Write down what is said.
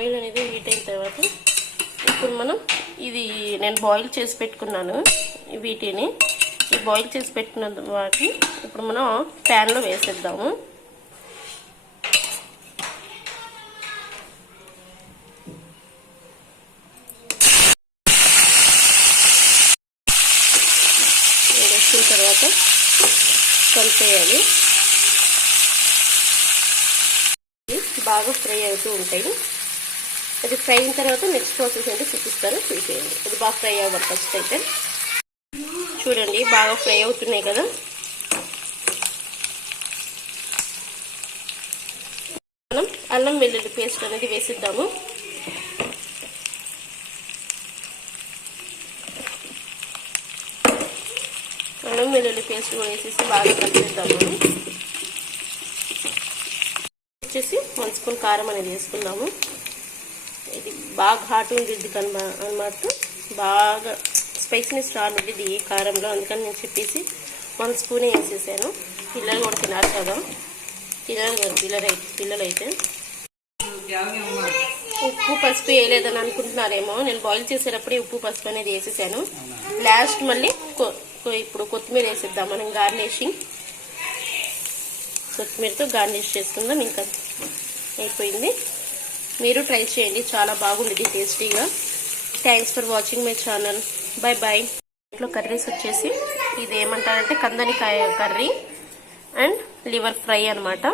Oil అనేది heat అయిన తర్వాత ఇప్పుడు మనం ఇది నేను బాయిల్ చేసి పెట్టుకున్నాను వీటిని. ఈ బాయిల్ చేసి పెట్టుకున్న వాటిని ఇప్పుడు మనం ప్యాన్లో వేసేద్దాము. వేసిన తర్వాత కలిపేయాలి. బాగా ఫ్రై అవుతూ ఉంటాయి. అది ఫ్రై అయిన తర్వాత నెక్స్ట్ ప్రాసెస్ ఏంటో చూపిస్తారు, చూసేయండి. అది బాగా ఫ్రై అవ్వాలి. ఫస్ట్ అయితే చూడండి బాగా ఫ్రై అవుతున్నాయి కదా. మనం అల్లం వెల్లుల్లి పేస్ట్ అనేది వేసిద్దాము. అల్లం వెల్లుల్లి పేస్ట్ కూడా వేసేసి బాగా కలిపేద్దాము. వచ్చేసి 1 స్పూన్ కారం అనేది వేసుకుందాము. ఇది బాగా ఘాటు ఉంటుంది అన్నమాట, బాగా స్పైసీనెస్ రాను ఇది కారంలో, అందుకని నేను చెప్పేసి 1 స్పూనే వేసేసాను. పిల్లలు కూడా తినాలి కదా, పిల్లలైతే. ఉప్పు పసుపు వేయలేదని అనుకుంటున్నారేమో, నేను బాయిల్ చేసేటప్పుడే ఉప్పు పసుపు అనేది వేసేసాను. లాస్ట్ మళ్ళీ ఇప్పుడు కొత్తిమీర వేసేద్దాం మనం. గార్నిషింగ్ కొత్తిమీరతో గార్నిష్ చేసుకుందాం. ఇంకా అయిపోయింది. మీరు ట్రై చేయండి, చాలా బాగుంటుంది టేస్టీగా. Thanks for watching my channel. Bye bye. ఇంట్లో కర్రీస్ వచ్చేసి ఇది ఏమంటారంటే కందనికాయ కర్రీ అండ్ లివర్ ఫ్రై అనమాట.